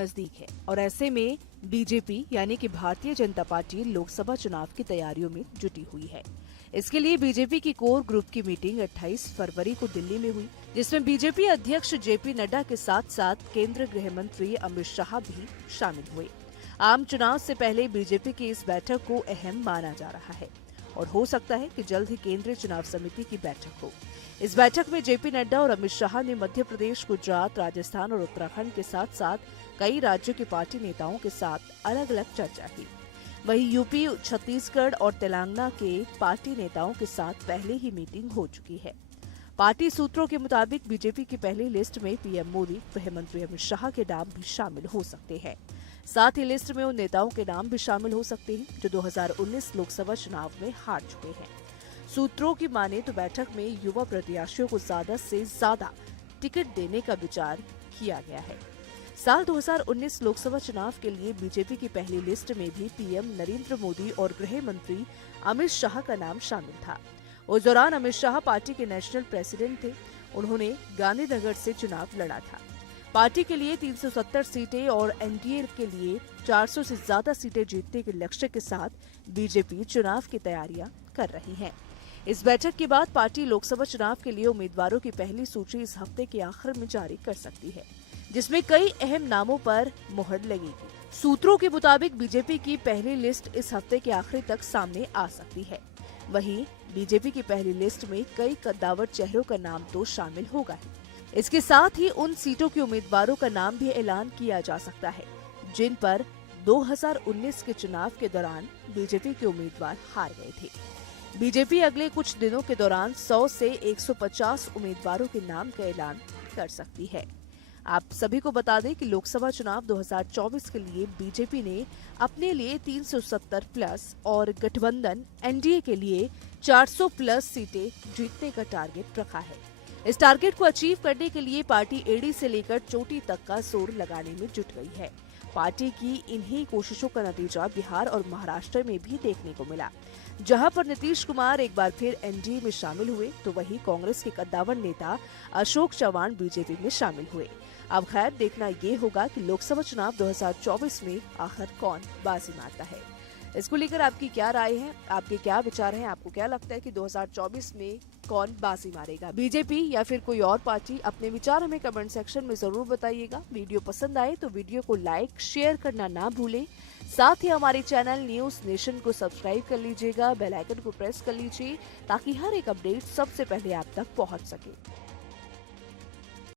नजदीक है और ऐसे में बीजेपी यानी कि भारतीय जनता पार्टी लोकसभा चुनाव की तैयारियों में जुटी हुई है। इसके लिए बीजेपी की कोर ग्रुप की मीटिंग 28 फरवरी को दिल्ली में हुई, जिसमें बीजेपी अध्यक्ष जेपी नड्डा के साथ साथ केंद्रीय गृह मंत्री अमित शाह भी शामिल हुए। आम चुनाव से पहले बीजेपी की इस बैठक को अहम माना जा रहा है और हो सकता है कि जल्द ही केंद्रीय चुनाव समिति की बैठक हो। इस बैठक में जेपी नड्डा और अमित शाह ने मध्य प्रदेश, गुजरात, राजस्थान और उत्तराखंड के साथ साथ कई राज्यों के पार्टी नेताओं के साथ अलग अलग चर्चा की। वहीं यूपी, छत्तीसगढ़ और तेलंगाना के पार्टी नेताओं के साथ पहले ही मीटिंग हो चुकी है। पार्टी सूत्रों के मुताबिक बीजेपी की पहली लिस्ट में पीएम मोदी, गृह मंत्री अमित शाह के नाम भी शामिल हो सकते हैं। साथ ही लिस्ट में उन नेताओं के नाम भी शामिल हो सकते हैं जो 2019 लोकसभा चुनाव में हार चुके हैं। सूत्रों की माने तो बैठक में युवा प्रत्याशियों को ज्यादा से ज्यादा टिकट देने का विचार किया गया है। साल 2019 लोकसभा चुनाव के लिए बीजेपी की पहली लिस्ट में भी पीएम नरेंद्र मोदी और गृह मंत्री अमित शाह का नाम शामिल था। उस दौरान अमित शाह पार्टी के नेशनल प्रेसिडेंट थे। उन्होंने गांधीनगर से चुनाव लड़ा था। पार्टी के लिए 370 सीटें और एनडीए के लिए 400 से ज्यादा सीटें जीतने के लक्ष्य के साथ बीजेपी चुनाव की तैयारियां कर रही है। इस बैठक के बाद पार्टी लोकसभा चुनाव के लिए उम्मीदवारों की पहली सूची इस हफ्ते के आखिर में जारी कर सकती है, जिसमें कई अहम नामों पर मुहर लगेगी। सूत्रों के मुताबिक बीजेपी की पहली लिस्ट इस हफ्ते के आखिर तक सामने आ सकती है। वहीं बीजेपी की पहली लिस्ट में कई कद्दावर चेहरों का नाम तो शामिल होगा ही। इसके साथ ही उन सीटों के उम्मीदवारों का नाम भी ऐलान किया जा सकता है जिन पर 2019 के चुनाव के दौरान बीजेपी के उम्मीदवार हार गए थे। बीजेपी अगले कुछ दिनों के दौरान 100 से 150 उम्मीदवारों के नाम का ऐलान कर सकती है। आप सभी को बता दें कि लोकसभा चुनाव 2024 के लिए बीजेपी ने अपने लिए 370 प्लस और गठबंधन एनडीए के लिए 400 प्लस सीटें जीतने का टारगेट रखा है। इस टारगेट को अचीव करने के लिए पार्टी एड़ी से लेकर चोटी तक का जोर लगाने में जुट गई है। पार्टी की इन्हीं कोशिशों का नतीजा बिहार और महाराष्ट्र में भी देखने को मिला, जहां पर नीतीश कुमार एक बार फिर एनडीए में शामिल हुए तो वहीं कांग्रेस के कद्दावर नेता अशोक चव्हाण बीजेपी में शामिल हुए। अब खैर देखना ये होगा कि लोकसभा चुनाव 2024 में आखिर कौन बाजी मारता है। इसको लेकर आपकी क्या राय है, आपके क्या विचार हैं? आपको क्या लगता है कि 2024 में कौन बाजी मारेगा, बीजेपी या फिर कोई और पार्टी? अपने विचार हमें कमेंट सेक्शन में जरूर बताइएगा। वीडियो पसंद आए तो वीडियो को लाइक, शेयर करना ना भूलें। साथ ही हमारे चैनल न्यूज नेशन को सब्सक्राइब कर लीजिएगा, बेल आइकन को प्रेस कर लीजिए ताकि हर एक अपडेट सबसे पहले आप तक पहुंच सके।